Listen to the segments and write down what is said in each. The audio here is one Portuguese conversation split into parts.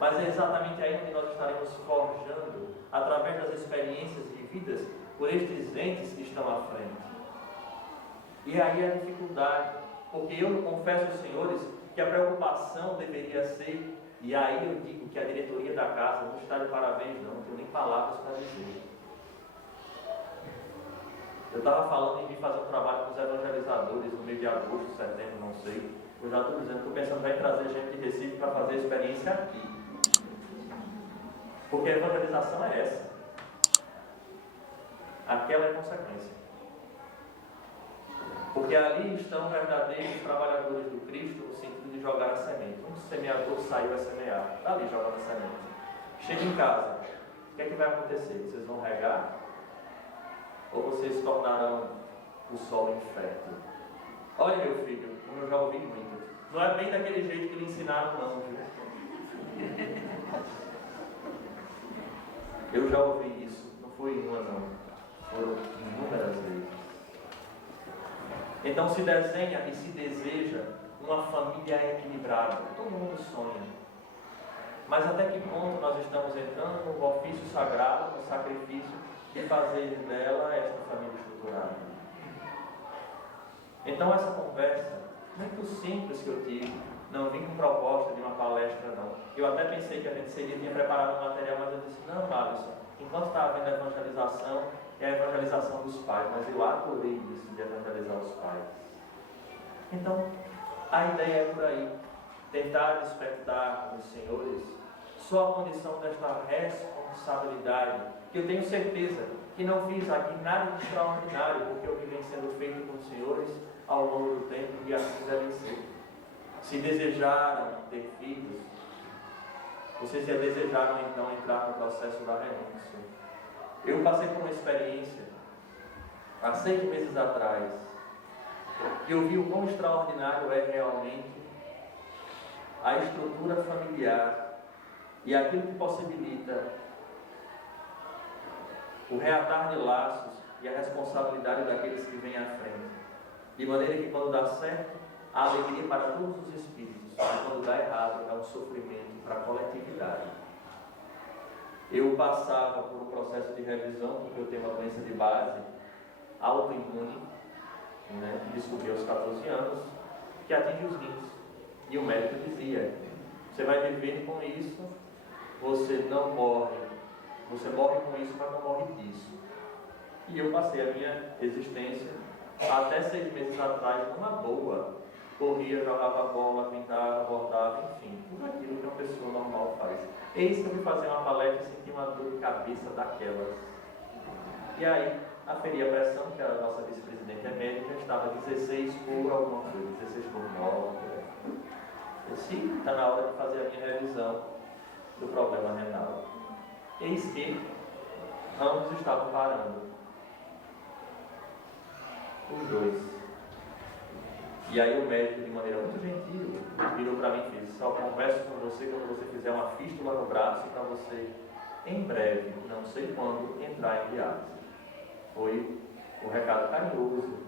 Mas é exatamente aí onde nós estaremos forjando, através das experiências vividas por estes entes que estão à frente. E aí a dificuldade, porque eu confesso aos senhores que a preocupação deveria ser, e aí eu digo que a diretoria da casa não está de parabéns não tenho nem palavras para dizer. Eu estava falando em vir fazer um trabalho com os evangelizadores no mês de agosto, setembro, não sei. Eu já estou dizendo, estou pensando em trazer gente de Recife para fazer a experiência aqui. Porque a evangelização é essa. Aquela é a consequência. Porque ali estão verdadeiros trabalhadores do Cristo no sentido de jogar a semente. Um semeador saiu a semear, está ali jogando a semente. Chega em casa, o que é que vai acontecer? Vocês vão regar? Ou vocês tornarão o solo infértil? Olha, meu filho, como eu já ouvi muito, não é bem daquele jeito que lhe ensinaram, não, viu? Eu já ouvi isso, não foi uma, não, foram inúmeras vezes. Então se desenha e se deseja uma família equilibrada, todo mundo sonha. Mas até que ponto nós estamos entrando no ofício sagrado, no sacrifício, de fazer dela esta família estruturada? Então essa conversa, muito simples que eu tive, não vim com proposta de uma palestra não. Eu até pensei que a gente tinha preparado um material, mas eu disse, não, Alisson, enquanto está havendo a evangelização, é a evangelização dos pais, mas eu adorei isso de evangelizar os pais. Então, a ideia é por aí, tentar despertar nos senhores só a condição desta responsabilidade, que eu tenho certeza que não fiz aqui nada de extraordinário, porque o que vem sendo feito com os senhores ao longo do tempo, e assim deve ser. Se desejaram ter filhos, vocês já desejaram então entrar no processo da renúncia. Eu passei por uma experiência há 6 meses atrás, e eu vi o quão extraordinário é realmente a estrutura familiar e aquilo que possibilita o reatar de laços e a responsabilidade daqueles que vêm à frente, de maneira que quando dá certo, há alegria para todos os espíritos, mas quando dá errado, é um sofrimento para a coletividade. Eu passava por um processo de revisão, porque eu tenho uma doença de base autoimune, que descobri aos 14 anos, que atinge os rins. E o médico dizia, você vai viver com isso, você não morre, você morre com isso, mas não morre disso. E eu passei a minha existência, até 6 meses atrás, numa boa. Corria, jogava bola, pintava, bordava, enfim, tudo aquilo que uma pessoa normal faz. Eis que eu fui fazer uma palestra e senti uma dor de cabeça daquelas. E aí, aferi a pressão, que a nossa vice-presidente é médica, estava 16 por alguma coisa, 16 por 9. Eu disse, está na hora de fazer a minha revisão do problema renal. Eis que ambos estavam parando. Os dois. E aí o médico, de maneira muito gentil, virou para mim e disse, só converso com você quando você fizer uma fístula no braço para você, em breve, não sei quando, entrar em diálise. Foi o recado carinhoso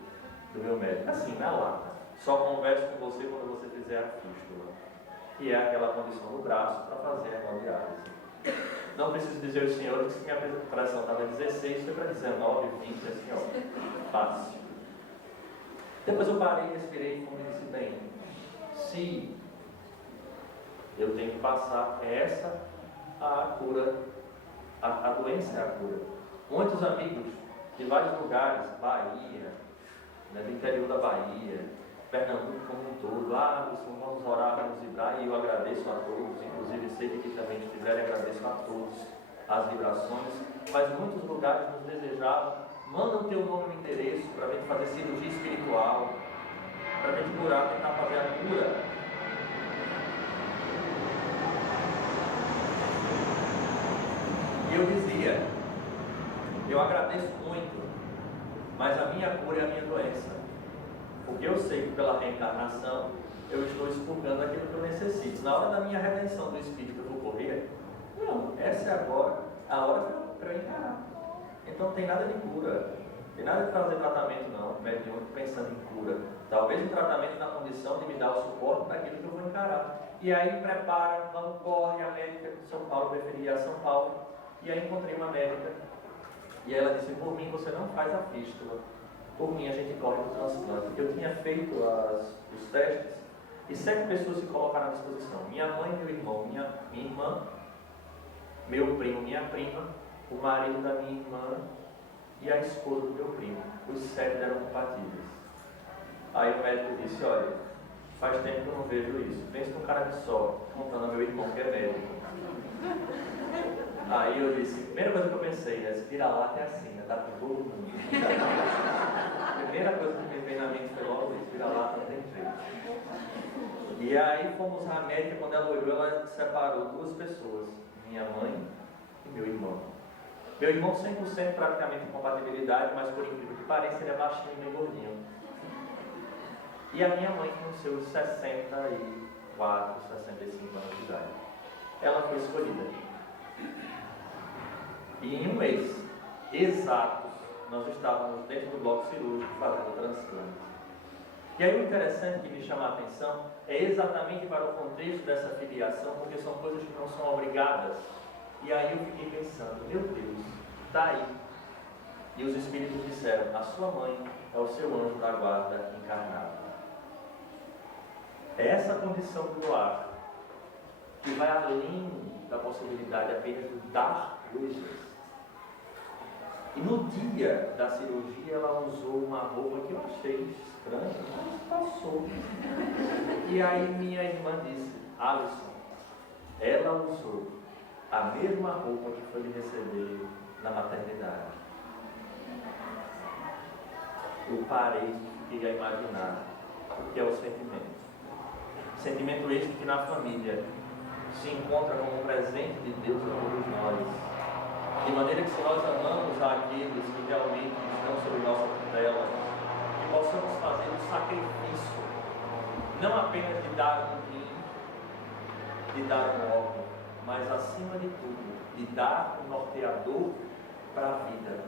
do meu médico, assim, na lata. Só converso com você quando você fizer a fístula, que é aquela condição do braço para fazer a hemodiálise. Não preciso dizer aos senhores que minha pressão estava 16, foi para 19, 20, assim, ó, fácil. Depois eu parei, respirei e disse, bem, se eu tenho que passar essa a cura, a doença é a cura. Muitos amigos de vários lugares, Bahia, do interior da Bahia, Pernambuco como um todo, vamos orar, vamos vibrar, e eu agradeço a todos, inclusive sei que aqui também estiverem, agradeço a todos as vibrações, mas muitos lugares nos desejavam, manda o teu nome e endereço para a gente fazer cirurgia espiritual, para a gente curar, tentar fazer a cura. E eu dizia, eu agradeço muito, mas a minha cura é a minha doença. Porque eu sei que pela reencarnação eu estou expurgando aquilo que eu necessito. Na hora da minha redenção do espírito eu vou correr? Não, essa é agora a hora para eu encarar. Então não tem nada de cura. tem nada de fazer tratamento não, mediúnico pensando em cura. Talvez um tratamento na condição de me dar o suporte para aquilo que eu vou encarar. E aí prepara, vamos, corre, a médica de São Paulo, preferia São Paulo. E aí encontrei uma médica e ela disse, por mim você não faz a fístula, por mim a gente corre o transplante. Eu tinha feito os testes e 7 pessoas se colocaram à disposição. Minha mãe, meu irmão, minha irmã, meu primo, minha prima, o marido da minha irmã e a esposa do meu primo. Os 7 eram compatíveis. Aí o médico disse, olha, faz tempo que eu não vejo isso. Pensa num cara de só, contando a meu irmão que é médico. Aí eu disse, primeira coisa que eu pensei, né? Esse vira-lata é assim, né? Dá para todo mundo. A primeira coisa que me veio na mente foi logo isso, vira-lata não tem jeito. E aí fomos à médica, quando ela olhou, ela separou 2 pessoas, minha mãe e meu irmão. Meu irmão 100% praticamente de compatibilidade, mas por incrível que pareça, ele é baixinho e meio gordinho. E a minha mãe com seus 64, 65 anos de idade. Ela foi escolhida. E em um mês exato, nós estávamos dentro do bloco cirúrgico fazendo o transplante. E aí o interessante que me chama a atenção é exatamente para o contexto dessa filiação, porque são coisas que não são obrigadas. E aí eu fiquei pensando, meu Deus, está aí. E os Espíritos disseram, a sua mãe é o seu anjo da guarda encarnado. É essa condição do doar que vai além da possibilidade apenas de dar coisas. E no dia da cirurgia ela usou uma roupa que eu achei estranha, mas passou. E aí minha irmã disse, Alisson, ela usou a mesma roupa que foi lhe receber na maternidade. Eu parei e fiquei a imaginar o que é o sentimento. Sentimento este que na família se encontra como um presente de Deus a todos nós. De maneira que se nós amamos aqueles que realmente estão sob nossa tutela, que possamos fazer um sacrifício, não apenas de dar um rim, de dar um órgão, mas acima de tudo, de dar um norteador para a vida.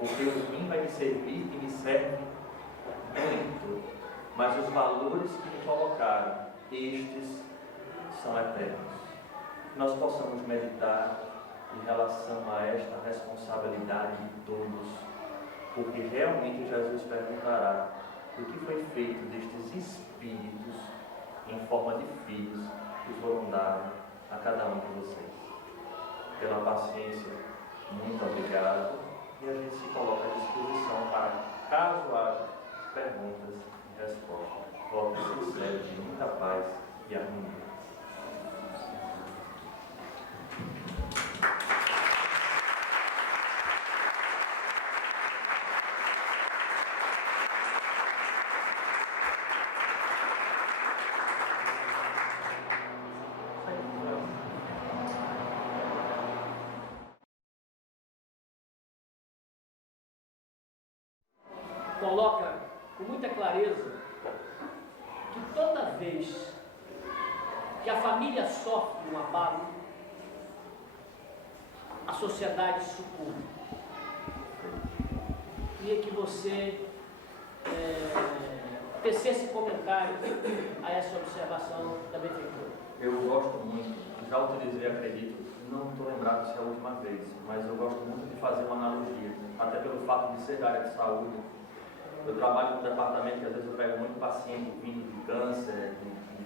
Porque o rim vai me servir e me serve muito, mas os valores que me colocaram, estes são eternos. Nós possamos meditar em relação a esta responsabilidade de todos, porque realmente Jesus perguntará o que foi feito destes espíritos em forma de filhos que foram dados a cada um de vocês. Pela paciência, muito obrigado, e a gente se coloca à disposição para, caso haja perguntas e respostas. Voto sincero de muita paz e harmonia. Coloca com muita clareza que toda vez que a família sofre um abalo, a sociedade sucumbe. Queria que você tecesse comentário a essa observação da benfeitora. Eu gosto muito, já utilizei, acredito, não estou lembrado se é a última vez, mas eu gosto muito de fazer uma analogia, até pelo fato de ser da área de saúde. Eu trabalho num departamento que às vezes eu pego muito paciente vindo de câncer,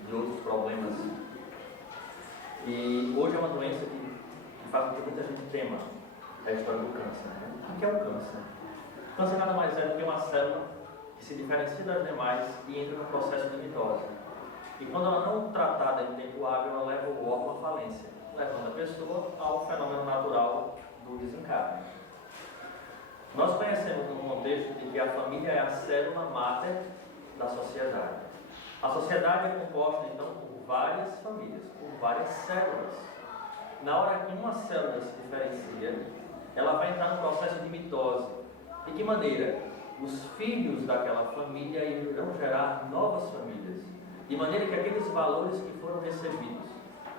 de outros problemas. E hoje é uma doença que faz com que muita gente tema a história do câncer. Né? O que é o câncer? O câncer nada mais é do que uma célula que se diferencia das demais e entra no processo de mitose. E quando ela não tratada em tempo hábil, ela leva o órgão à falência, levando a pessoa ao fenômeno natural do desencarne. Nós conhecemos no contexto de que a família é a célula máter da sociedade. A sociedade é composta, então, por várias famílias, por várias células. Na hora que uma célula se diferencia, ela vai entrar no processo de mitose. De que maneira? Os filhos daquela família irão gerar novas famílias. De maneira que aqueles valores que foram recebidos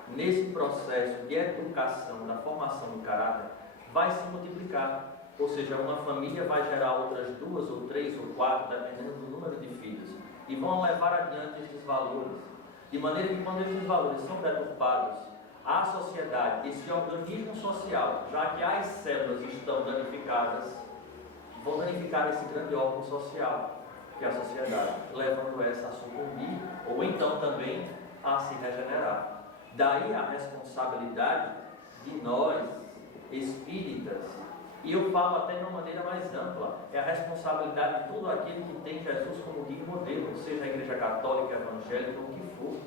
nesse processo de educação, da formação do caráter, vai se multiplicar. Ou seja, uma família vai gerar outras 2 ou 3 ou 4, dependendo do número de filhos, e vão levar adiante estes valores, de maneira que quando estes valores são deturpados, a sociedade, esse organismo social, já que as células estão danificadas, vão danificar esse grande órgão social, que é a sociedade, levando essa a sucumbir, ou então também a se regenerar. Daí a responsabilidade de nós, espíritas, e eu falo até de uma maneira mais ampla, é a responsabilidade de todo aquele que tem Jesus como guia e modelo, seja a igreja católica, evangélica, ou o que for.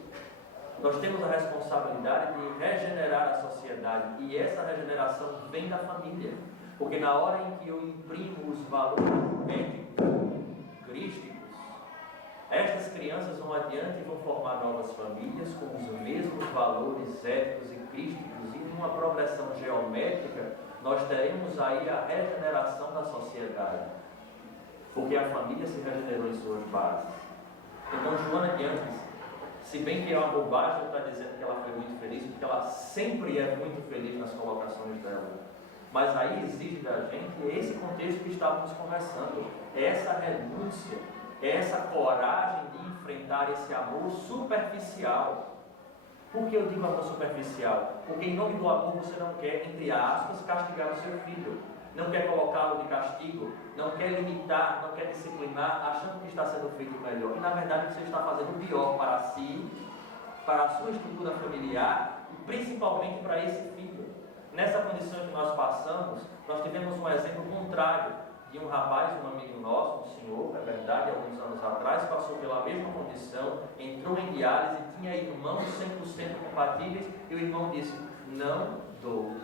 Nós temos a responsabilidade de regenerar a sociedade, e essa regeneração vem da família, porque na hora em que eu imprimo os valores éticos, crísticos, estas crianças vão adiante e vão formar novas famílias com os mesmos valores éticos e crísticos, e numa progressão geométrica nós teremos aí a regeneração da sociedade, porque a família se regenerou em suas bases. Então Joana de Ângeles, se bem que é uma bobagem estar dizendo que ela foi muito feliz, porque ela sempre é muito feliz nas colocações dela, mas aí exige da gente esse contexto que estávamos conversando, essa renúncia, essa coragem de enfrentar esse amor superficial. Por que eu digo amor superficial? Porque em nome do amor você não quer, entre aspas, castigar o seu filho, não quer colocá-lo de castigo, não quer limitar, não quer disciplinar, achando que está sendo feito melhor, e na verdade você está fazendo o pior para si, para a sua estrutura familiar e principalmente para esse filho. Nessa condição que nós passamos, nós tivemos um exemplo contrário de um rapaz, um amigo nosso, um senhor, é verdade, alguns anos atrás, passou pela mesma condição, entrou em diálise, tinha irmãos 100% compatíveis, e o irmão disse: não dou.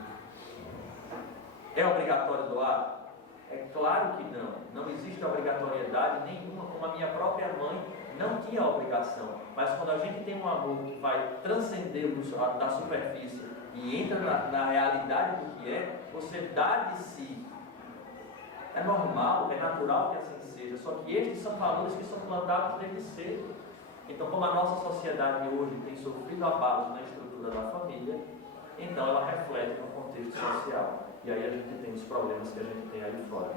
É obrigatório doar? É claro que não. Não existe obrigatoriedade nenhuma, como a minha própria mãe não tinha obrigação. Mas quando a gente tem um amor que vai transcender da superfície e entra na realidade do que é, você dá de si. É normal, é natural que assim seja, só que estes são valores que são plantados desde cedo. Então, como a nossa sociedade hoje tem sofrido abalos na estrutura da família, então ela reflete no contexto social. E aí a gente tem os problemas que a gente tem aí fora,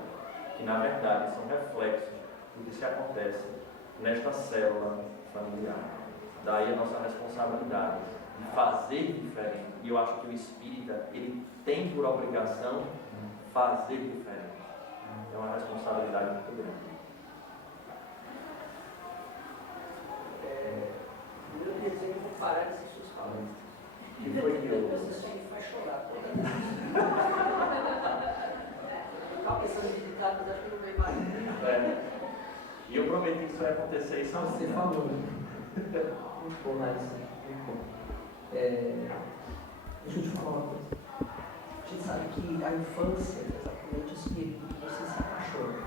que na verdade são reflexos do que se acontece nesta célula familiar. Daí a nossa responsabilidade de fazer diferente. E eu acho que o espírita, ele tem por obrigação fazer diferente. É uma responsabilidade muito grande. Eu desejo que vou parar dessas suas palavras. Que foi que eu... Você sempre faz chorar toda vez. Eu estava pensando em visitar, mas acho que não veio mais. E eu prometi que isso ia acontecer e só Você falou, né? Muito bom, Larissa. Muito bom. Deixa eu te falar uma coisa. A gente sabe que a infância é exatamente esse período que você se apaixona.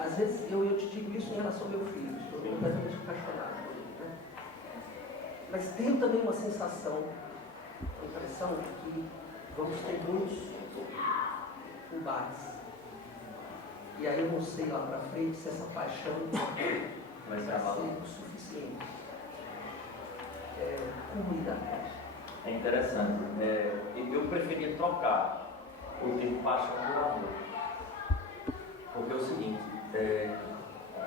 Às vezes eu te digo isso em relação ao meu filho, estou completamente apaixonado por ele, né? Mas tenho também uma sensação, a impressão de que vamos ter muitos embates. E aí eu não sei lá para frente se essa paixão vai ser o suficiente. Como lidar com isso? É interessante. Eu preferia trocar o termo paixão por amor. Porque é o seguinte,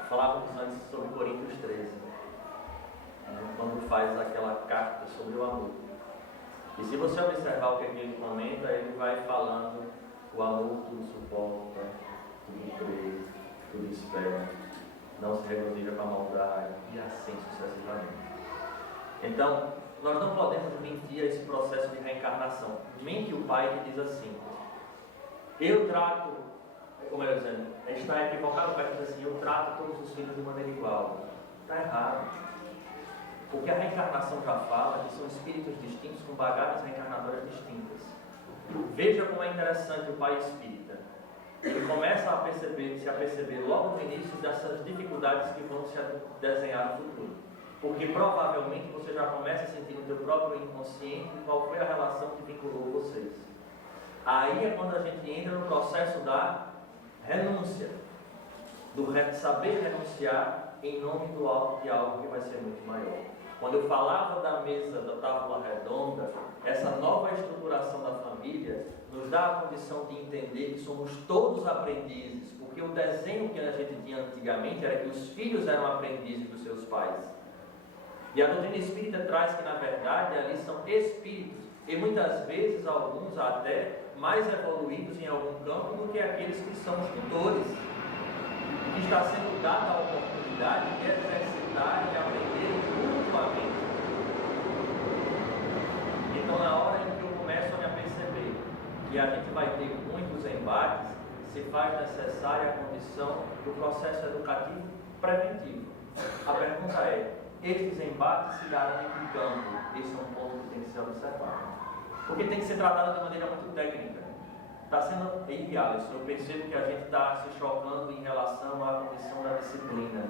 falávamos antes sobre Coríntios 13, quando faz aquela carta sobre o amor. E se você observar o que ele comenta, ele vai falando: o amor tudo suporta, tudo crê, tudo espera, não se regozija com a maldade, e assim sucessivamente. Então, nós não podemos mentir a esse processo de reencarnação. Mente o pai que diz assim: eu trato, como eu dizendo, está equivocado o pai que diz assim: eu trato todos os filhos de maneira igual. Está errado. Porque a reencarnação já fala que são espíritos distintos com bagagens reencarnatórias distintas. Veja como é interessante o pai espírita. Ele começa a perceber logo no início dessas dificuldades que vão se desenhar no futuro. Porque provavelmente você já começa a sentir no seu próprio inconsciente qual foi a relação que vinculou vocês. Aí é quando a gente entra no processo da renúncia, do saber renunciar em nome de algo que vai ser muito maior. Quando eu falava da mesa da tábua redonda, essa nova estruturação da família nos dá a condição de entender que somos todos aprendizes, porque o desenho que a gente tinha antigamente era que os filhos eram aprendizes dos seus pais. E a doutrina espírita traz que, na verdade, ali são espíritos, e muitas vezes alguns até mais evoluídos em algum campo do que aqueles que são os tutores, que está sendo dada a oportunidade de exercitar e aprender mutuamente. Então, na hora em que eu começo a me aperceber que a gente vai ter muitos embates, se faz necessária a condição do processo educativo preventivo. A pergunta é: estes embates se darão em que campo? Esse é um ponto que tem que ser observado. Porque tem que ser tratado de maneira muito técnica. Está sendo irreal isso. Eu percebo que a gente está se chocando em relação à condição da disciplina,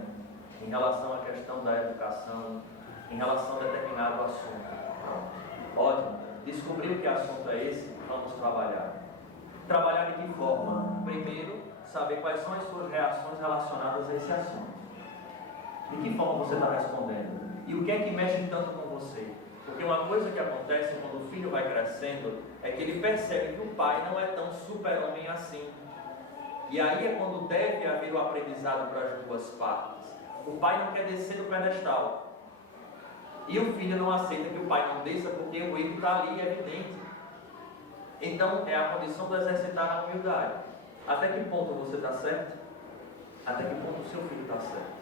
em relação à questão da educação, em relação a determinado assunto. Pronto. Ótimo. Descobriu que assunto é esse? Vamos trabalhar. Trabalhar de que forma? Primeiro, saber quais são as suas reações relacionadas a esse assunto. De que forma você está respondendo? E o que é que mexe tanto com você? Porque uma coisa que acontece quando o filho vai crescendo é que ele percebe que o pai não é tão super-homem assim. E aí é quando deve haver o aprendizado para as duas partes. O pai não quer descer do pedestal. E o filho não aceita que o pai não desça porque o erro está ali, é evidente. Então é a condição de exercitar a humildade. Até que ponto você está certo? Até que ponto o seu filho está certo?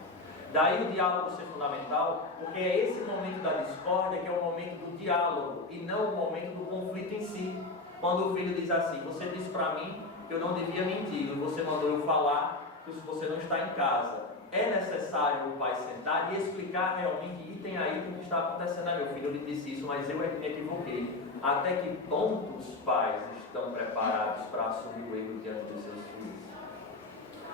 Daí o diálogo ser fundamental, porque é esse momento da discórdia que é o momento do diálogo e não o momento do conflito em si. Quando o filho diz assim: você disse para mim que eu não devia mentir, e você mandou eu falar que você não está em casa. É necessário o pai sentar e explicar realmente, e tem aí o que está acontecendo. Meu filho, eu lhe disse isso, mas eu me equivoquei. Até que ponto os pais estão preparados para assumir o erro diante dos seus filhos?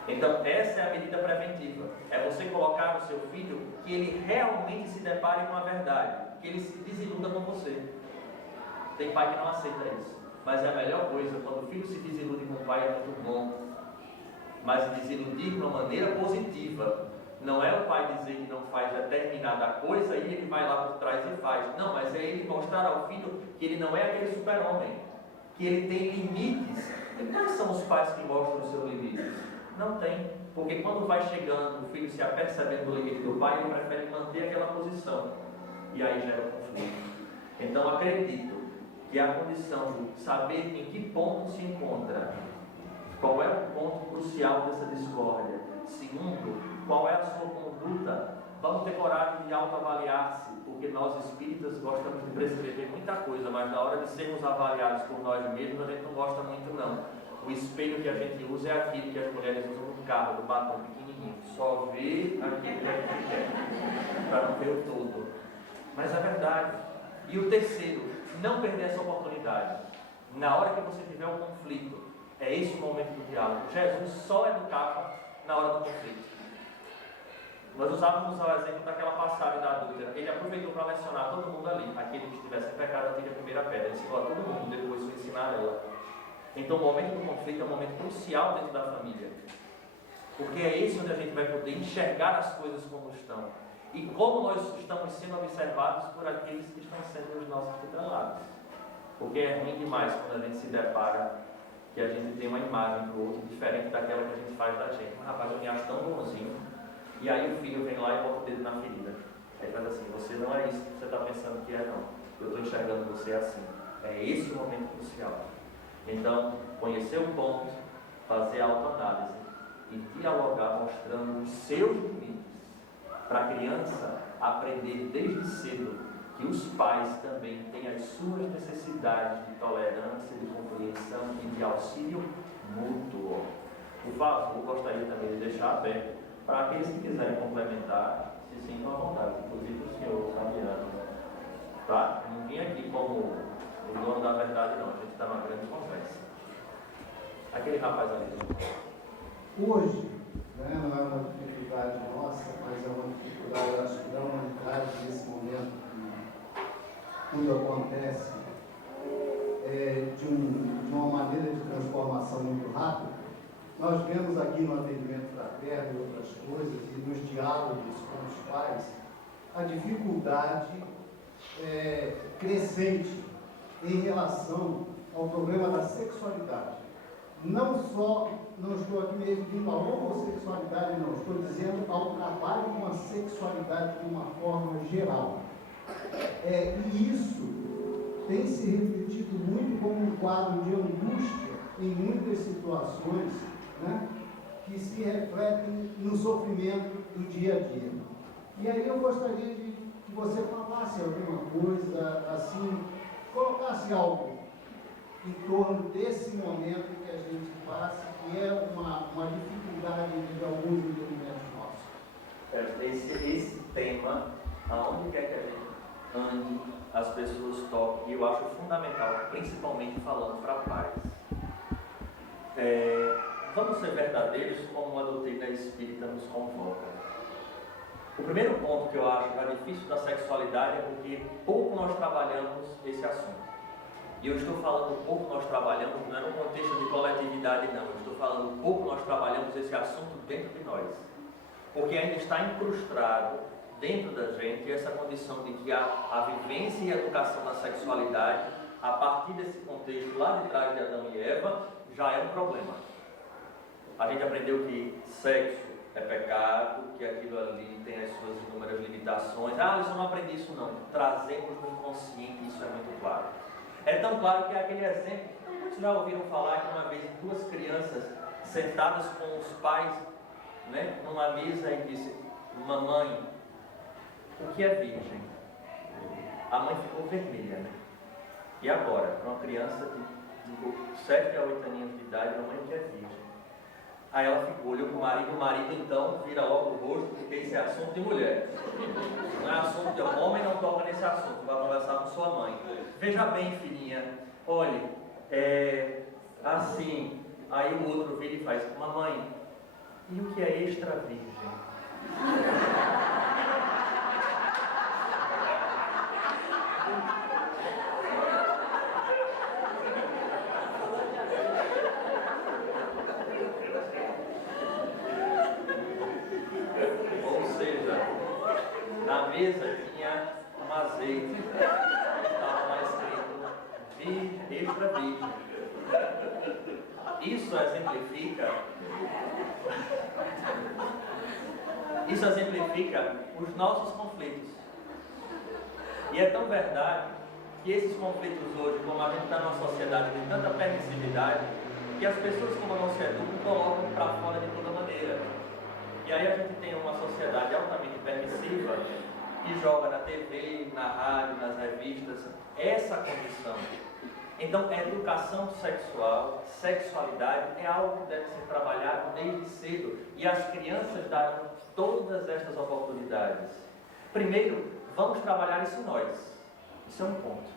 Então, essa é a medida preventiva. É você colocar no seu filho que ele realmente se depare com a verdade, que ele se desiluda com você. Tem pai que não aceita isso, mas é a melhor coisa. Quando o filho se desilude com o pai é muito bom, mas desiludir de uma maneira positiva. Não é o pai dizer que não faz determinada coisa e ele vai lá por trás e faz. Não, mas é ele mostrar ao filho que ele não é aquele super-homem, que ele tem limites. E quais são os pais que mostram os seus limites? Não tem, porque quando vai chegando, o filho se apercebendo do limite do pai, ele prefere manter aquela posição, e aí gera conflito. Então acredito que a condição de saber em que ponto se encontra, qual é o ponto crucial dessa discórdia. Segundo, qual é a sua conduta. Vamos ter coragem de autoavaliar-se, porque nós espíritas gostamos de prescrever muita coisa, mas na hora de sermos avaliados por nós mesmos, a gente não gosta muito não. O espelho que a gente usa é aquele que as mulheres usam no carro, do batom pequenininho. Só vê aquele que a gente quer, para não ver o todo. Mas é verdade. E o terceiro, não perder essa oportunidade. Na hora que você tiver um conflito, é esse o momento do diálogo. Jesus só educava na hora do conflito. Nós usávamos o exemplo daquela passagem da adúltera. Ele aproveitou para lecionar todo mundo ali. Aquele que estivesse em pecado, atire a primeira pedra. Ele ensinou a todo mundo, depois foi ensinar ela. Então o momento do conflito é um momento crucial dentro da família, porque é esse onde a gente vai poder enxergar as coisas como estão e como nós estamos sendo observados por aqueles que estão sendo os nossos tutelados. Porque é ruim demais quando a gente se depara que a gente tem uma imagem do outro diferente daquela que a gente faz da gente. Mas rapaz, eu me acho tão bonzinho. E aí o filho vem lá e bota o dedo na ferida. Aí faz assim: você não é isso que você está pensando que é, não. Eu estou enxergando você assim. É esse o momento crucial. Então, conhecer o ponto, fazer autoanálise e dialogar mostrando os seus limites, para a criança aprender desde cedo que os pais também têm as suas necessidades de tolerância, de compreensão e de auxílio mútuo. Por favor, gostaria também de deixar aberto para aqueles que quiserem complementar, se sintam à vontade, inclusive o senhor Fabiano. Tá? Não vim aqui como o dono da verdade, não. A gente está numa grande conversa. Aquele rapaz ali. Hoje, né, não é uma dificuldade nossa, mas é uma dificuldade, acho que da humanidade nesse momento que tudo acontece de uma maneira de transformação muito rápida. Nós vemos aqui no atendimento fraterno e outras coisas, e nos diálogos com os pais, a dificuldade crescente em relação ao problema da sexualidade. Não estou aqui me referindo à homossexualidade, não, estou dizendo ao trabalho com a sexualidade de uma forma geral. E isso tem se refletido muito como um quadro de angústia em muitas situações, né, que se refletem no sofrimento do dia a dia. E aí eu gostaria de que você falasse alguma coisa, assim, colocasse algo em torno desse momento que a gente passa, que é uma dificuldade de alguns entendimentos nossos. Esse tema, aonde quer que a gente ande, as pessoas toquem, e eu acho fundamental, principalmente falando para pais. Vamos ser verdadeiros como a doutrina espírita nos convoca. O primeiro ponto que eu acho difícil da sexualidade é porque pouco nós trabalhamos esse assunto. E eu estou falando pouco nós trabalhamos, não é no contexto de coletividade não, eu estou falando pouco nós trabalhamos esse assunto dentro de nós. Porque ainda está incrustado dentro da gente essa condição de que a vivência e a educação da sexualidade, a partir desse contexto lá de trás de Adão e Eva, já é um problema. A gente aprendeu que sexo é pecado, que aquilo ali tem as suas inúmeras limitações. Eu não aprendi isso não. Trazemos no inconsciente, isso é muito claro. É tão claro que é aquele exemplo, muitos já ouviram falar que uma vez duas crianças sentadas com os pais, né, numa mesa, e disse: mamãe, o que é virgem? A mãe ficou vermelha, né? E agora, para uma criança de 7 a 8 aninhos de idade, a mãe, o que é virgem? Aí ela ficou, olhou para o marido então vira logo o rosto, porque isso é assunto de mulher. Não é assunto de homem, não toca nesse assunto, vai conversar com sua mãe. Veja bem, filhinha, olhe, assim, aí o outro vira e faz: mamãe, e o que é extra virgem? Na mesa tinha um azeite, estava lá escrito extra virgem. Isso exemplifica os nossos conflitos. E é tão verdade que esses conflitos hoje, como a gente está numa sociedade de tanta permissividade, que as pessoas, como não se educam, colocam para fora de toda maneira. E aí a gente tem uma sociedade altamente permissiva que joga na TV, na rádio, nas revistas, essa condição. Então, educação sexual, sexualidade é algo que deve ser trabalhado desde cedo. E as crianças darão todas estas oportunidades. Primeiro, vamos trabalhar isso nós. Isso é um ponto.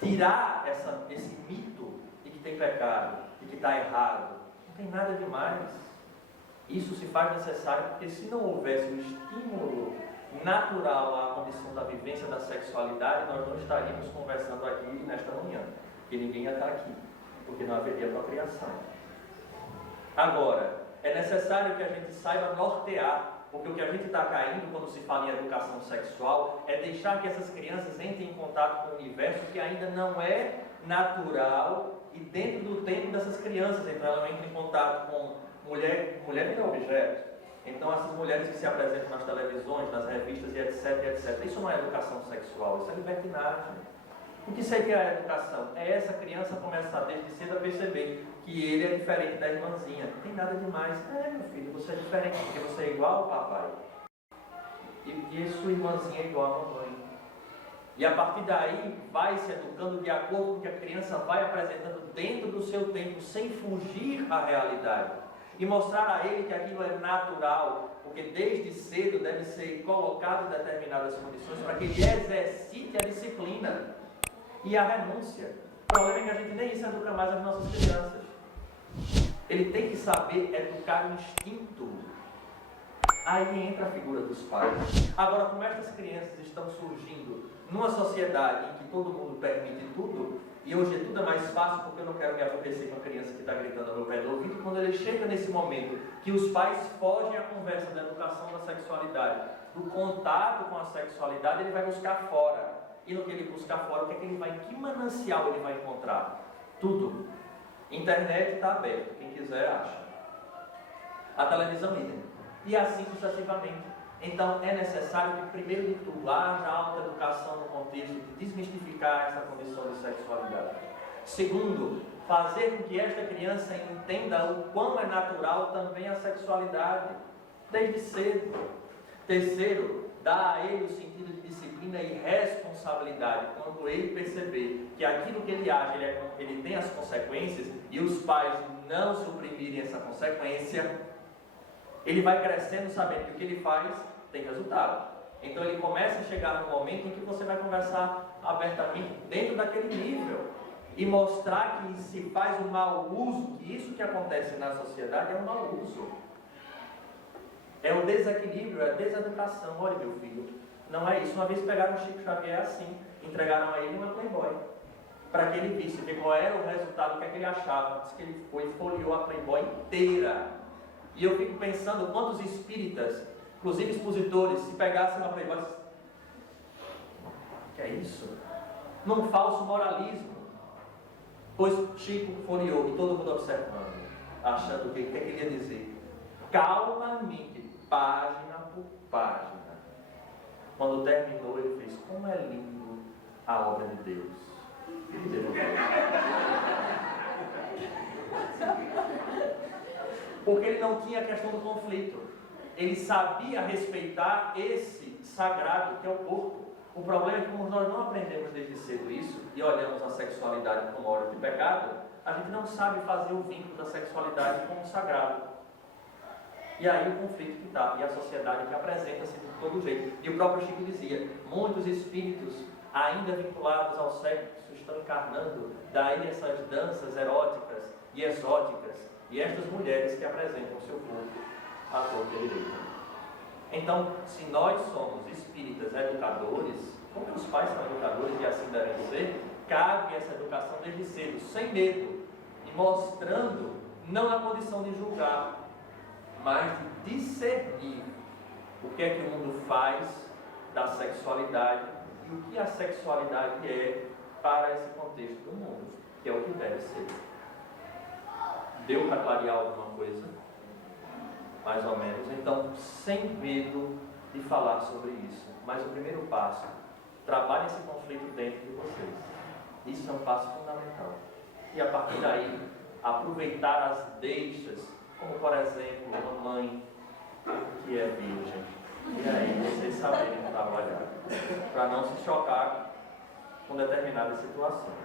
Tirar esse mito de que tem pecado, de que está errado. Não tem nada demais. Isso se faz necessário porque se não houvesse um estímulo natural à condição da vivência da sexualidade, nós não estaríamos conversando aqui nesta manhã, porque ninguém ia estar aqui, porque não haveria procriação. Agora, é necessário que a gente saiba nortear, porque o que a gente está caindo quando se fala em educação sexual é deixar que essas crianças entrem em contato com um universo que ainda não é natural e dentro do tempo dessas crianças. Então ela entra em contato com mulher vira objeto. Então essas mulheres que se apresentam nas televisões, nas revistas e etc. Isso não é educação sexual, isso é libertinagem. O que seria a educação? É essa criança começar desde cedo a perceber que ele é diferente da irmãzinha. Não tem nada demais. Meu filho, você é diferente porque você é igual ao papai. E sua irmãzinha é igual à mamãe. E a partir daí vai se educando de acordo com o que a criança vai apresentando dentro do seu tempo, sem fugir à realidade. E mostrar a ele que aquilo é natural, porque desde cedo deve ser colocado em determinadas condições para que ele exercite a disciplina e a renúncia. O problema é que a gente nem isso educa mais as nossas crianças. Ele tem que saber educar o instinto. Aí entra a figura dos pais. Agora, como estas crianças estão surgindo numa sociedade em que todo mundo permite tudo, E hoje tudo é mais fácil porque eu não quero me aborrecer com a criança que está gritando no meu pé do ouvido. Quando ele chega nesse momento que os pais fogem à conversa da educação da sexualidade, do contato com a sexualidade, ele vai buscar fora. E no que ele buscar fora, o que é que ele vai, que manancial ele vai encontrar? Tudo. Internet está aberto, quem quiser acha. A televisão idem. E assim sucessivamente. Então é necessário que, primeiro de tudo, haja autoeducação no contexto de desmistificar essa condição de sexualidade. Segundo, fazer com que esta criança entenda o quão é natural também a sexualidade, desde cedo. Terceiro, dar a ele o sentido de disciplina e responsabilidade, quando ele perceber que aquilo que ele age, ele tem as consequências, e os pais não suprimirem essa consequência, ele vai crescendo sabendo que o que ele faz tem resultado. Então ele começa a chegar no momento em que você vai conversar abertamente dentro daquele nível e mostrar que se faz um mau uso, que isso que acontece na sociedade é um mau uso. É o desequilíbrio, é a deseducação. Olha, meu filho, não é isso. Uma vez pegaram o Chico Xavier assim, entregaram a ele uma Playboy, para que ele visse qual era o resultado, o que é que ele achava. Diz que ele foi e folheou a Playboy inteira. E eu fico pensando quantos espíritas, inclusive expositores, se pegassem uma Playboy, que é isso? Num falso moralismo. Pois Chico folheou e todo mundo observando, achando o que é que ele ia dizer. Calmamente, página por página. Quando terminou, ele fez: como é lindo a obra de Deus. Porque ele não tinha a questão do conflito. Ele sabia respeitar esse sagrado que é o corpo. O problema é que, como nós não aprendemos desde cedo isso, e olhamos a sexualidade como obra de pecado, a gente não sabe fazer o vínculo da sexualidade como sagrado. E aí o conflito que está, e a sociedade que apresenta-se de todo jeito. E o próprio Chico dizia: muitos espíritos ainda vinculados ao sexo estão encarnando, daí essas danças eróticas e exóticas, e estas mulheres que apresentam o seu corpo à torta e direita. Então, se nós somos espíritas educadores, como os pais são educadores e assim devem ser, cabe essa educação desde cedo, sem medo, e mostrando, não na condição de julgar, mas de discernir o que é que o mundo faz da sexualidade e o que a sexualidade é para esse contexto do mundo, que é o que deve ser. Deu para clarear alguma coisa? Mais ou menos. Então, sem medo de falar sobre isso. Mas o primeiro passo, trabalhe esse conflito dentro de vocês. Isso é um passo fundamental. E a partir daí, aproveitar as deixas, como por exemplo, uma mãe que é virgem. E aí vocês saberem trabalhar, para não se chocar com determinadas situações.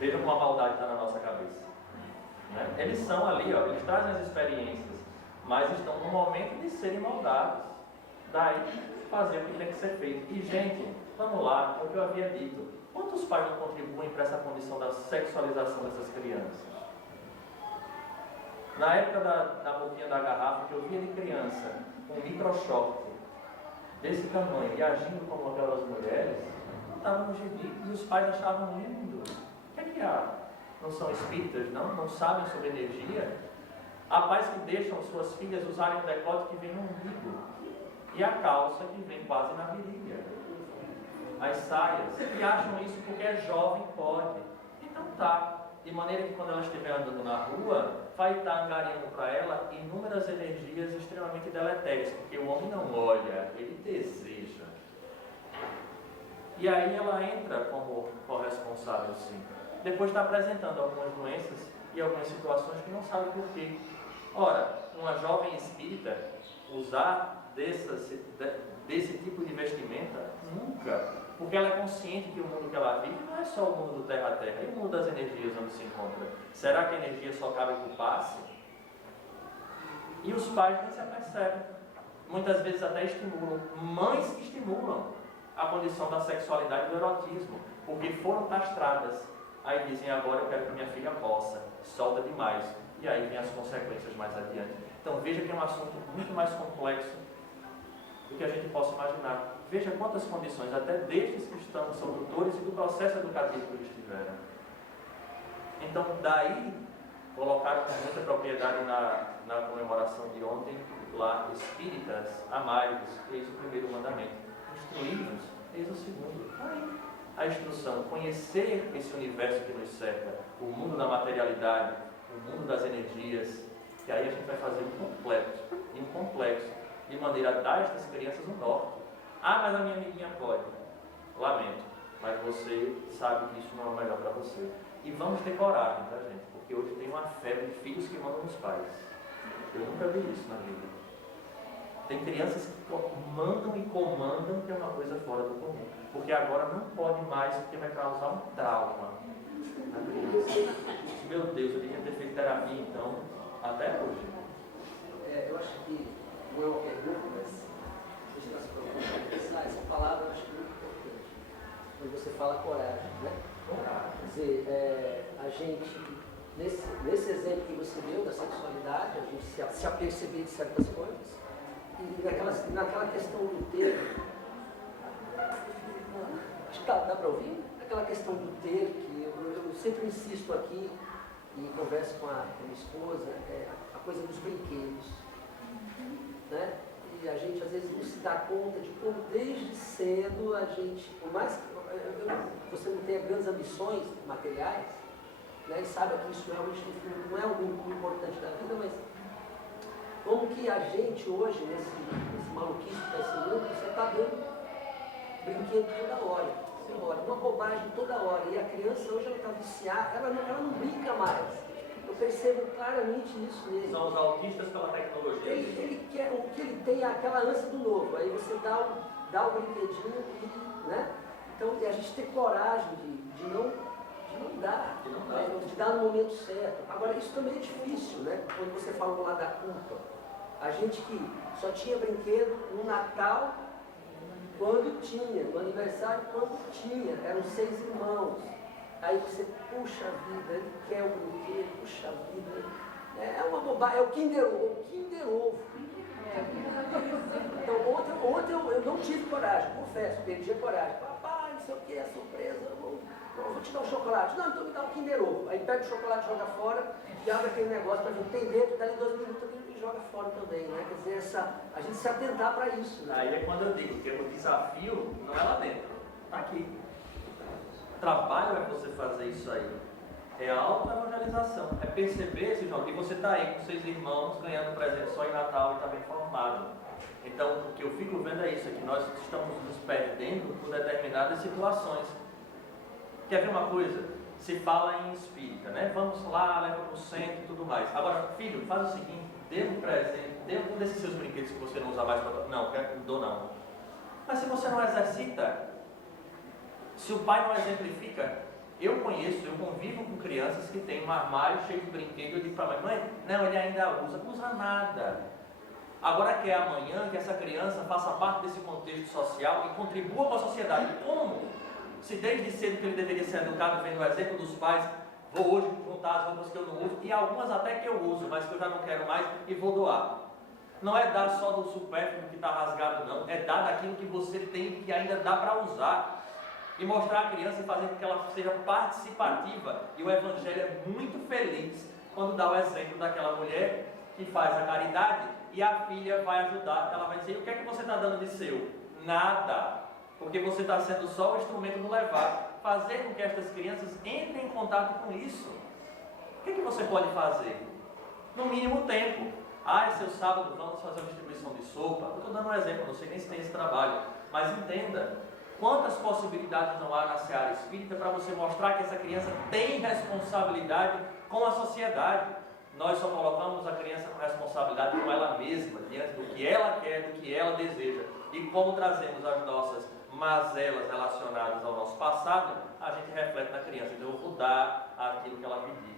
Vejam como a maldade está na nossa cabeça. Né? Eles são ali, ó, eles trazem as experiências, mas estão no momento de serem moldados. Daí, fazer o que tem que ser feito. E, gente, vamos lá, é o que eu havia dito. Quantos pais não contribuem para essa condição da sexualização dessas crianças? Na época da boquinha da garrafa, que eu via de criança, um microshort desse tamanho e agindo como aquelas mulheres, não estavam no gibi. E os pais achavam lindo. O que é que há? Não são espíritas, não? Não sabem sobre energia? Há pais que deixam suas filhas usarem o decote que vem no umbigo e a calça que vem quase na virilha, as saias, e acham isso porque é jovem, pode. Então tá, de maneira que quando ela estiver andando na rua, vai estar angariando para ela inúmeras energias extremamente deletérias, porque o homem não olha, ele deseja. E aí ela entra como corresponsável, sim. Depois está apresentando algumas doenças e algumas situações que não sabe por quê. Ora, uma jovem espírita usar desse tipo de vestimenta? Nunca. Porque ela é consciente que o mundo que ela vive não é só o mundo do terra a terra, e o mundo das energias onde se encontra. Será que a energia só cabe para o passe? E os pais nem se apercebem. Muitas vezes até estimulam. Mães que estimulam a condição da sexualidade e do erotismo, porque foram castradas. Aí dizem: agora eu quero que minha filha possa, solta demais. E aí vem as consequências mais adiante. Então veja que é um assunto muito mais complexo do que a gente possa imaginar. Veja quantas condições, até destes que são tutores e do processo educativo que eles tiveram. Então, daí, colocaram com muita propriedade na comemoração de ontem, lá, espíritas, amai-vos, eis o primeiro mandamento. Instruí-vos, eis o segundo. Aí, a instrução, conhecer esse universo que nos cerca, o mundo da materialidade, o mundo das energias, que aí a gente vai fazer um completo e um complexo, de maneira a dar a estas crianças um norte. Ah, mas a minha amiguinha pode. Lamento, mas você sabe que isso não é o melhor para você. E vamos ter coragem, tá, gente? Porque hoje tem uma febre de filhos que mandam nos pais. Eu nunca vi isso na vida. Tem crianças que mandam e comandam, que é uma coisa fora do comum. Porque agora não pode mais, porque vai causar um trauma na criança. Meu Deus, eu devia ter feito terapia então, até hoje. Eu acho que não é uma pergunta, mas deixa eu se preocupar. Essa palavra eu acho que é muito importante. Quando você fala coragem, né? Quer dizer, a gente, nesse exemplo que você deu da sexualidade, a gente se aperceber de certas coisas, e naquela questão do ter, acho que dá para ouvir? Aquela questão do ter, que eu sempre insisto aqui, e converso com a minha esposa, a coisa dos brinquedos. Né? E a gente às vezes não se dá conta de como desde cedo a gente, por mais que você não tenha grandes ambições materiais, né, e saiba que isso realmente não é algo importante da vida, mas como que a gente hoje, nesse maluquice que está esse mundo, você está dando brinquedo toda hora. Uma bobagem toda hora. E a criança hoje ela está viciada, ela não brinca mais. Eu percebo claramente isso nele. São os autistas pela tecnologia. Ele quer, o que ele tem é aquela ânsia do novo. Aí você dá o brinquedinho e, né? Então a gente ter coragem de não dar, de dar no momento certo. Agora isso também é difícil, né? Quando você falou lá da culpa. A gente que só tinha brinquedo no Natal, quando tinha, no aniversário, quando tinha, eram 6 irmãos. Aí você, puxa vida, ele quer o brinquedo, puxa vida. É uma bobagem, é o Kinder Ovo. Então ontem eu não tive coragem, confesso, perdi a coragem. Papai, não sei o que, é surpresa, eu vou te dar um chocolate. Não, então me dá um Kinder Ovo. Aí pega o chocolate, joga fora e abre aquele negócio para ver o que tem dentro, dali 2 minutos ele joga fora também, né? Quer dizer, a gente se atentar para isso. Né? Aí é quando eu digo que o desafio não é lá dentro, está aqui. O trabalho é você fazer isso aí. É a auto-evangelização. É perceber, João, que você está aí com 6 irmãos ganhando presente só em Natal e está bem formado. Então, o que eu fico vendo é isso, é que nós estamos nos perdendo por determinadas situações. Quer ver uma coisa? Se fala em espírita, né? Vamos lá, leva para o centro e tudo mais. Agora, filho, faz o seguinte, dê um presente, dê um desses seus brinquedos que você não usa mais para... Não, não dou não. Mas se você não exercita, se o pai não exemplifica, eu convivo com crianças que têm um armário cheio de brinquedos, eu digo para a mãe, não, ele ainda usa nada. Agora quer amanhã que essa criança faça parte desse contexto social e contribua com a sociedade. Como? Se desde cedo que ele deveria ser educado, vendo o exemplo dos pais, vou hoje juntar as roupas que eu não uso, e algumas até que eu uso, mas que eu já não quero mais, e vou doar. Não é dar só do supérfluo que está rasgado, não. É dar daquilo que você tem que ainda dá para usar. E mostrar a criança e fazer com que ela seja participativa. E o Evangelho é muito feliz quando dá o exemplo daquela mulher que faz a caridade e a filha vai ajudar. Ela vai dizer, o que é que você está dando de seu? Nada. Porque você está sendo só o instrumento do levar. Fazer com que estas crianças entrem em contato com isso. O que é que você pode fazer? No mínimo tempo. Ah, esse é o sábado, vamos fazer uma distribuição de sopa. Eu estou dando um exemplo, não sei nem se tem esse trabalho. Mas entenda, quantas possibilidades não há na seara espírita para você mostrar que essa criança tem responsabilidade com a sociedade. Nós só colocamos a criança com responsabilidade com ela mesma, diante do que ela quer, do que ela deseja. E como trazemos as nossas mazelas relacionadas ao nosso passado, a gente reflete na criança. Então eu vou dar aquilo que ela pedir.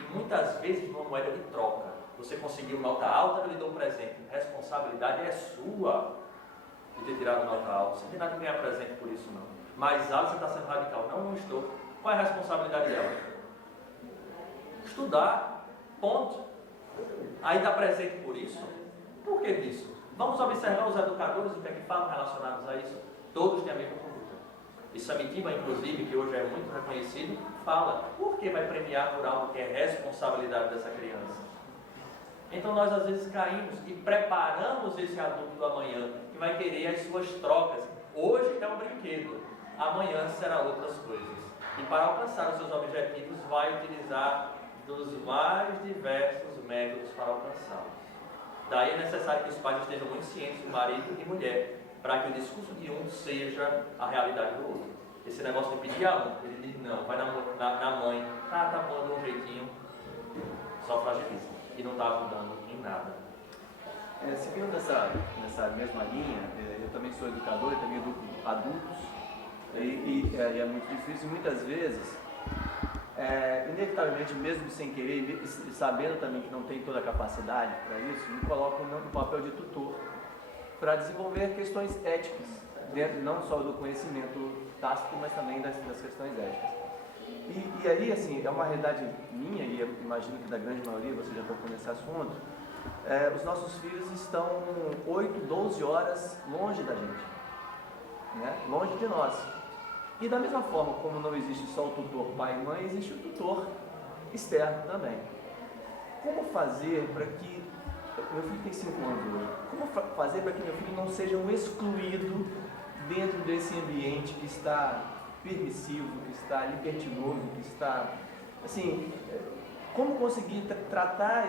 E muitas vezes numa moeda de troca. Você conseguiu nota alta, eu lhe dou um presente. A responsabilidade é sua de ter tirado nota alta. Você não tem nada que ganhar presente por isso não. Mas você está sendo radical. Não estou. Qual é a responsabilidade dela? Estudar. Ponto. Aí dá presente por isso? Por que disso? Vamos observar os educadores, o que é que falam relacionados a isso. Todos têm a mesma conduta. E Samitiba, inclusive, que hoje é muito reconhecido, fala por que vai premiar por algo que é responsabilidade dessa criança. Então nós às vezes caímos e preparamos esse adulto do amanhã, que vai querer as suas trocas. Hoje é um brinquedo, amanhã será outras coisas. E para alcançar os seus objetivos vai utilizar dos mais diversos métodos para alcançá-los. Daí é necessário que os pais estejam muito cientes, marido e mulher, para que o discurso de um seja a realidade do outro. Esse negócio de pedir a um, ele diz não, vai na mãe, tá bom, de um jeitinho, só fragiliza. E não está ajudando em nada. Seguindo nessa mesma linha, eu também sou educador e também educo adultos, e é muito difícil, muitas vezes, inevitavelmente, mesmo sem querer, e sabendo também que não tem toda a capacidade para isso, me coloco no papel de tutor, para desenvolver questões éticas, dentro não só do conhecimento tácito, mas também das questões éticas. E aí, assim, é uma realidade minha, e eu imagino que da grande maioria, você já tocou nesse assunto, os nossos filhos estão 8, 12 horas longe da gente, né? Longe de nós. E da mesma forma como não existe só o tutor pai e mãe, existe o tutor externo também. Como fazer para que, meu filho tem 5 anos hoje, como fazer para que meu filho não seja um excluído dentro desse ambiente que está permissivo, que está libertinoso, que está, assim, como conseguir tratar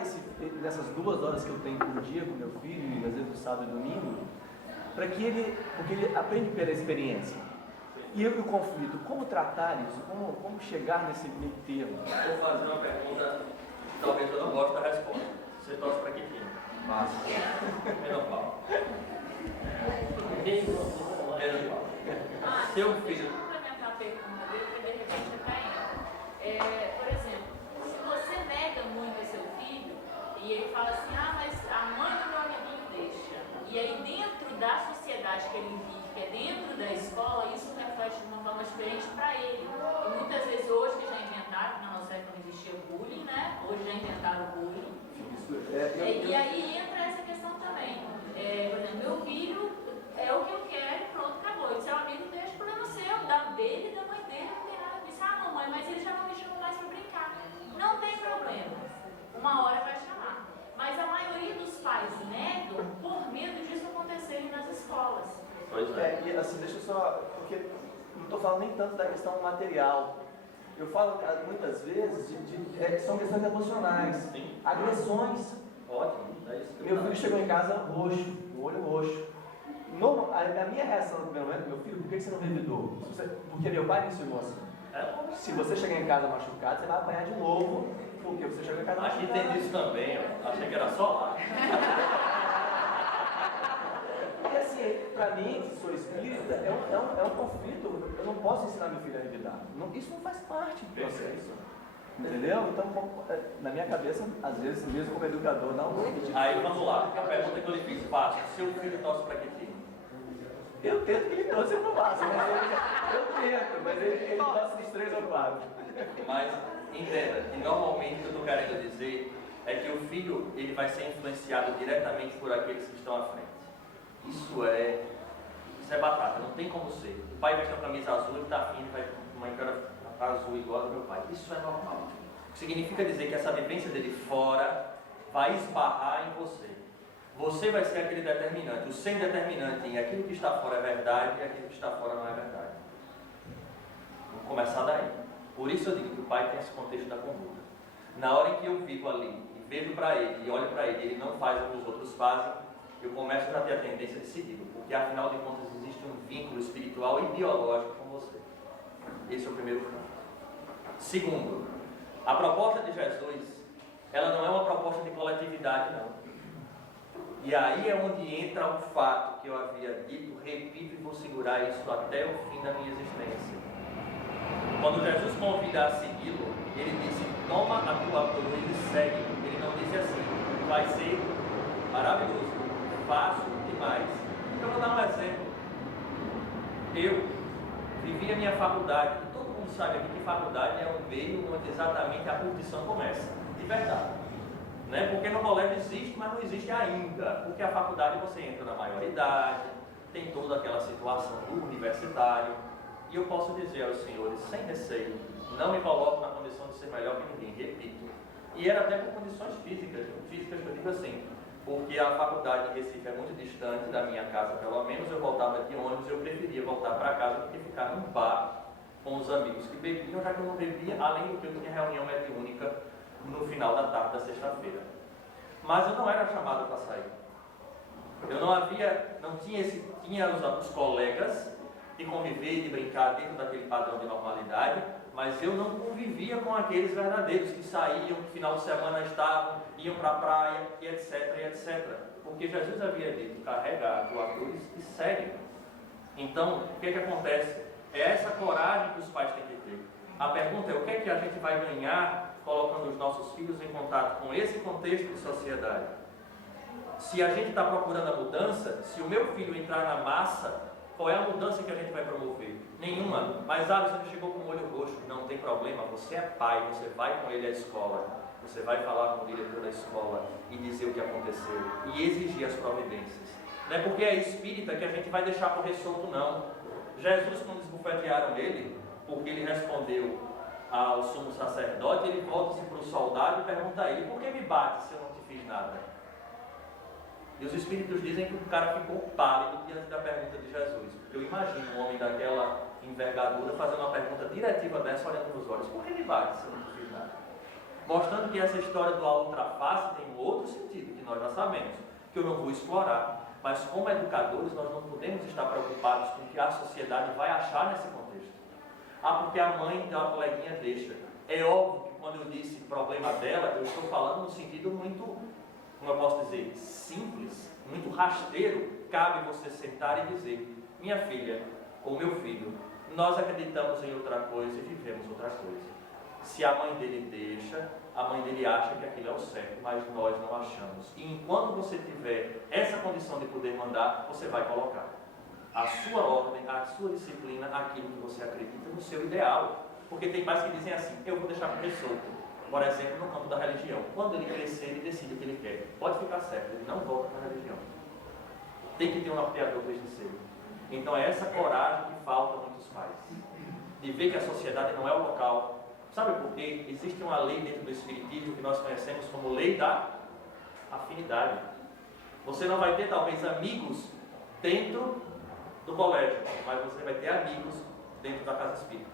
nessas 2 horas que eu tenho por dia com meu filho, e às vezes no sábado e domingo, para que porque ele aprende pela experiência. E o conflito, como tratar isso, como chegar nesse meio termo? Vou fazer uma pergunta que talvez eu não goste da resposta. Você torce para que time? Massa. Menos pau. Menos pau. Seu filho. Pergunta dele, que de repente é para ele. Por exemplo, se você nega muito a seu filho e ele fala assim, mas a mãe do meu amiguinho deixa, e aí dentro da sociedade que ele vive, que é dentro da escola, isso reflete de uma forma diferente para ele. E muitas vezes hoje que já inventaram, na nossa época não existia bullying, né? Hoje já inventaram o bullying. E aí entra essa questão também. Por exemplo, meu filho é o que eu quero e pronto, acabou. E seu amigo deixa, problema seu, dele e da mãe dele, não tem nada disso. Mamãe, mas ele já não me chama mais para brincar. Não tem problema. Uma hora vai chamar. Mas a maioria dos pais negam por medo disso acontecerem nas escolas. Pois é. E assim, deixa eu só, porque não estou falando nem tanto da questão material. Eu falo muitas vezes são questões emocionais. Sim. Agressões. Ótimo. É isso que Meu filho chegou em casa roxo, o olho roxo. A minha reação no primeiro momento, meu filho, por que você não revidou? Porque meu pai me ensinou assim. Se você chegar em casa machucado, você vai apanhar de novo, porque você chegou em casa machucado. Aqui tem isso também, ó. Achei que era só lá. E assim, pra mim, que sou espírita, é um conflito. Eu não posso ensinar meu filho a revidar. Isso não faz parte do processo. Entendeu? Então, na minha cabeça, às vezes, mesmo como educador, não. Aí vamos lá. A pergunta que eu lhe fiz, fácil. Seu filho torce para que time? Eu tento que ele torce pro Vasco, mas ele torce dos 3 ou 4. Mas entenda que normalmente o que eu estou querendo dizer é que o filho ele vai ser influenciado diretamente por aqueles que estão à frente. Isso é batata, não tem como ser. O pai vai ter uma camisa azul e está afim, vai com uma cara azul igual ao do meu pai. Isso é normal. O que significa dizer que essa vivência dele fora vai esbarrar em você. Você vai ser aquele determinante. O ser determinante em aquilo que está fora é verdade e aquilo que está fora não é verdade. Vamos começar daí. Por isso eu digo que o pai tem esse contexto da conduta. Na hora em que eu vivo ali e vejo para ele e olho para ele, ele não faz o que os outros fazem, eu começo a ter a tendência de segui-lo, porque afinal de contas existe um vínculo espiritual e biológico com você. Esse é o primeiro ponto. Segundo, a proposta de Jesus, ela não é uma proposta de coletividade, não. E aí é onde entra o fato que eu havia dito, repito e vou segurar isso até o fim da minha existência. Quando Jesus convida a segui-lo, ele disse, toma a tua cruz e segue. Ele não disse assim, vai ser maravilhoso, fácil demais. Eu vou dar um exemplo. Eu vivi a minha faculdade, e todo mundo sabe aqui que faculdade é um meio onde exatamente a curtição começa, de verdade. Né? Porque no colégio existe, mas não existe ainda. Porque a faculdade você entra na maioridade, tem toda aquela situação do universitário. E eu posso dizer aos senhores, sem receio, não me coloco na condição de ser melhor que ninguém, repito. E era até por condições físicas que eu digo assim, porque a faculdade de Recife é muito distante da minha casa, pelo menos eu voltava de ônibus, eu preferia voltar para casa do que ficar num bar com os amigos que bebiam, já que eu não bebia, além do que eu tinha reunião mediúnica no final da tarde da sexta-feira. Mas eu não era chamado para sair. Eu não tinha os colegas de conviver, de brincar dentro daquele padrão de normalidade, mas eu não convivia com aqueles verdadeiros que saíam, no final de semana estavam, iam para a praia, e etc, e etc. Porque Jesus havia dito, carrega a tua cruz e segue. Então, o que acontece? É essa coragem que os pais têm que ter. A pergunta é, o que é que a gente vai ganhar colocando os nossos filhos em contato com esse contexto de sociedade? Se a gente está procurando a mudança, se o meu filho entrar na massa, qual é a mudança que a gente vai promover? Nenhuma. Mas você chegou com o olho roxo, não tem problema, você é pai, você vai com ele à escola, você vai falar com o diretor da escola e dizer o que aconteceu e exigir as providências. Não é porque é espírita que a gente vai deixar correr solto, não. Jesus, quando esbofetearam ele, porque ele respondeu ao sumo sacerdote, ele volta-se para o soldado e pergunta a ele, por que me bate se eu não te fiz nada? E os espíritos dizem que o cara ficou pálido diante da pergunta de Jesus. Porque eu imagino um homem daquela envergadura fazendo uma pergunta diretiva dessa, olhando nos olhos, por que me bate se eu não te fiz nada? Mostrando que essa história do a outra face tem um outro sentido, que nós já sabemos, que eu não vou explorar. Mas como educadores, nós não podemos estar preocupados com o que a sociedade vai achar nesse contexto. Porque a mãe da coleguinha deixa. É óbvio que quando eu disse problema dela, eu estou falando no sentido muito, como eu posso dizer, simples, muito rasteiro. Cabe você sentar e dizer, minha filha ou meu filho, nós acreditamos em outra coisa e vivemos outra coisa. Se a mãe dele deixa, a mãe dele acha que aquilo é o certo, mas nós não achamos. E enquanto você tiver essa condição de poder mandar, você vai colocar a sua ordem, a sua disciplina, aquilo que você acredita no seu ideal. Porque tem pais que dizem assim, eu vou deixar correr solto. Por exemplo, no campo da religião. Quando ele crescer, ele decide o que ele quer. Pode ficar certo, ele não volta para a religião. Tem que ter um norteador desde cedo. Então é essa coragem que falta a muitos pais. De ver que a sociedade não é o local. Sabe por quê? Existe uma lei dentro do Espiritismo que nós conhecemos como lei da afinidade. Você não vai ter talvez amigos dentro do colégio, mas você vai ter amigos dentro da casa espírita.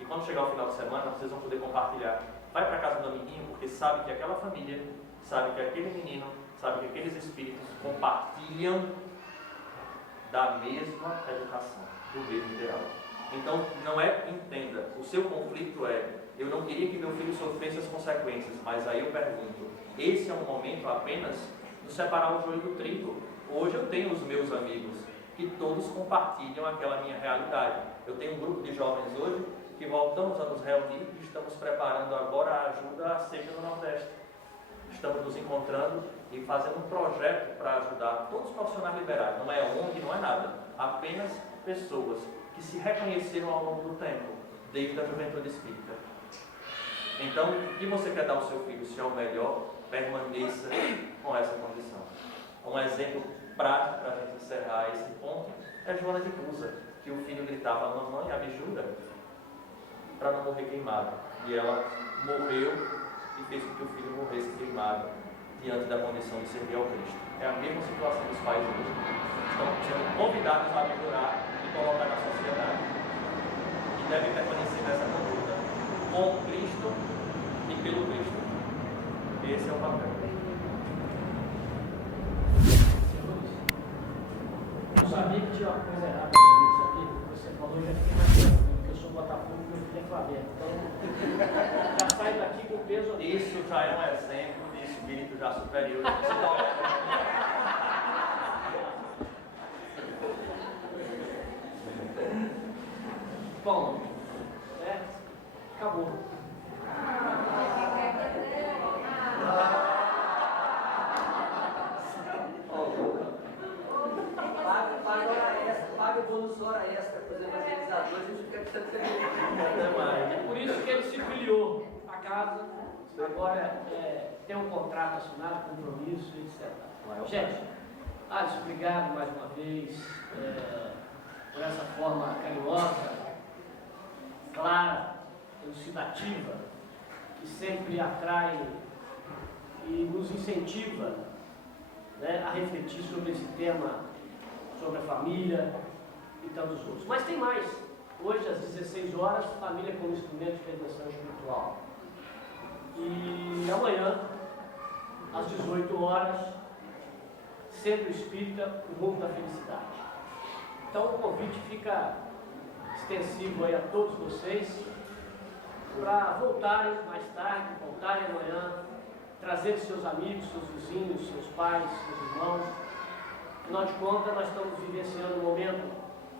E quando chegar o final de semana, vocês vão poder compartilhar. Vai para a casa do amiguinho, porque sabe que aquela família, sabe que aquele menino, sabe que aqueles espíritos compartilham da mesma educação, do mesmo ideal. Então, não é, entenda, o seu conflito é, eu não queria que meu filho sofresse as consequências, mas aí eu pergunto, esse é um momento apenas de separar o joio do trigo. Hoje eu tenho os meus amigos, que todos compartilham aquela minha realidade. Eu tenho um grupo de jovens hoje, que voltamos a nos reunir e estamos preparando agora a ajuda à seca do Nordeste. Estamos nos encontrando e fazendo um projeto para ajudar todos os profissionais liberais. Não é ONG, não é nada. Apenas pessoas que se reconheceram ao longo do tempo, desde a juventude espírita. Então, o que você quer dar ao seu filho? Se é o melhor, permaneça com essa condição. Um exemplo prático para a gente encerrar esse ponto é Joana de Cusa, que o filho gritava, mamãe, me ajuda, para não morrer queimado. E ela morreu e fez com que o filho morresse queimado diante da condição de servir ao Cristo. É a mesma situação dos pais hoje. Estão sendo convidados a melhorar e colocar na sociedade. E devem permanecer nessa conduta com Cristo e pelo Cristo. Esse é o papel. Eu sabia que tinha uma coisa errada comigo, sabia? Você falou, eu já fiquei mais tranquilo, porque eu sou Botafogo e meu filho é Flamengo. Então, já sai daqui com o peso. Isso já é um exemplo de espírito já superior. Bom, acabou. Paga o bônus hora extra para os evangelizadores, a gente fica precisando É por isso que ele se filiou à casa, agora tem um contrato assinado, compromisso, etc. Gente, Alisson, obrigado mais uma vez por essa forma carinhosa clara, elucidativa, que sempre atrai e nos incentiva, né, a refletir sobre esse tema, sobre a família e tantos outros. Mas tem mais. Hoje, às 16 horas, família como instrumento de redenção espiritual. E amanhã, às 18 horas, Centro Espírita, o Rumo da Felicidade. Então o convite fica extensivo aí a todos vocês para voltarem mais tarde, voltarem amanhã, trazer seus amigos, seus vizinhos, seus pais, seus irmãos. Afinal de contas, nós estamos vivenciando um momento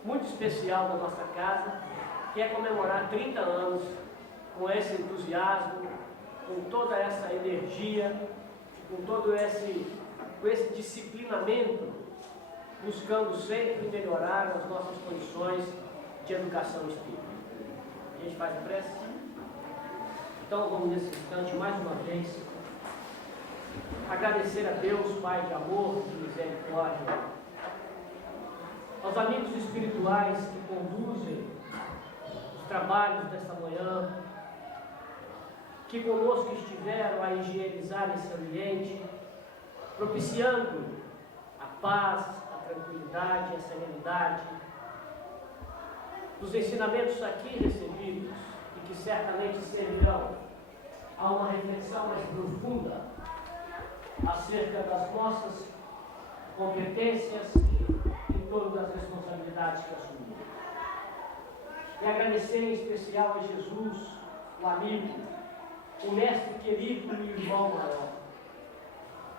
muito especial da nossa casa, que é comemorar 30 anos com esse entusiasmo, com toda essa energia, com todo esse disciplinamento, buscando sempre melhorar as nossas condições de educação espírita. A gente faz a prece? Então vamos nesse instante, mais uma vez, agradecer a Deus, Pai de amor, de misericórdia, aos amigos espirituais que conduzem os trabalhos desta manhã, que conosco estiveram a higienizar esse ambiente, propiciando a paz, a tranquilidade, a serenidade, dos ensinamentos aqui recebidos e que certamente servirão a uma reflexão mais profunda acerca das nossas competências e todas as responsabilidades que assumimos. E agradecer em especial a Jesus, o amigo, o mestre querido e o irmão maior,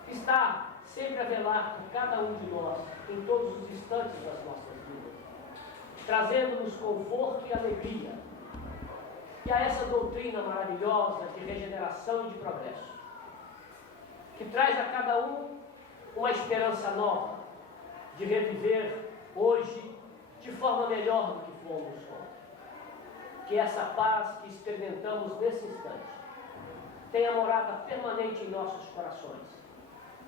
que está sempre a velar por cada um de nós, em todos os instantes das nossas vidas, trazendo-nos conforto e alegria, e a essa doutrina maravilhosa de regeneração e de progresso, que traz a cada um uma esperança nova, de reviver hoje de forma melhor do que fomos ontem. Que essa paz que experimentamos nesse instante tenha morada permanente em nossos corações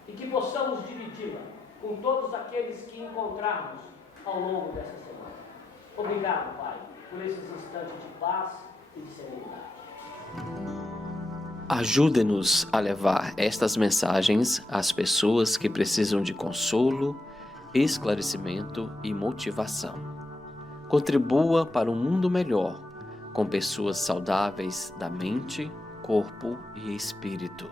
e que possamos dividi-la com todos aqueles que encontrarmos ao longo dessa semana. Obrigado, Pai, por esses instantes de paz e de serenidade. Ajude-nos a levar estas mensagens às pessoas que precisam de consolo, esclarecimento e motivação. Contribua para um mundo melhor, com pessoas saudáveis da mente, corpo e espírito.